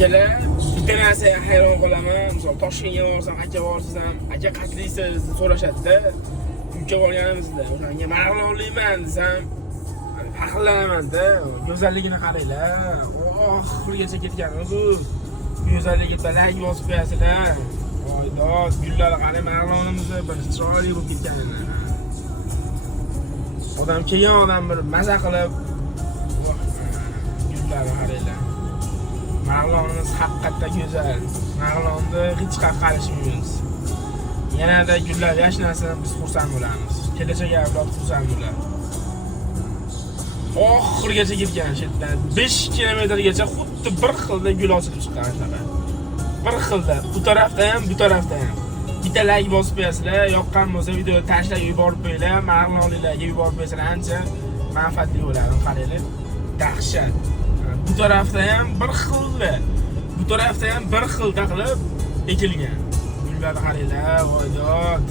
akalar, bitta narsaga hayron qolaman. Misol Toshkentga borsam, aka borsiz ham, aka qatlisiz deb so'rashadi-da. Uyga borganimizda, o'shanga marg'ilonliman desam, faxrlanaman-da. Go'zalligini qaranglar. Oxirigacha ketgan bu. Go'zalligiga balak bosib qo'yasizlar. Voydod, gullar qarang, marg'ilonimizni bir chiroyli bo'lib ketganini. Odam kelgan odam bir maza qilib, gullarni qaranglar. Marg'ilonimiz haqiqatda go'zal. Marg'ilonni hech qayerga qarashmaymiz. Yanada gullar yashnasin, biz xursand bo'lamiz. Kelajak avlod xursand bo'ladi. Oxirigacha ketgan chetdan 5 kilometrgacha xuddi bir xilda gul ochilib chiqqan shunaqa. Bir xilda, bu tarafda ham, bu tarafda ham. Bitta like bosib qo'yasizlar, yoqqan bo'lsa videoni tashlab yuborib qo'yinglar, marg'ilonliklarga yuborib qo'ysalar ancha manfaatli bo'ladi, qaranglar. Dahshat. Bu tarafda ham bir xilda, bu tarafda ham bir xilda qilib ekilgan. Gullarni qaranglar, voydod.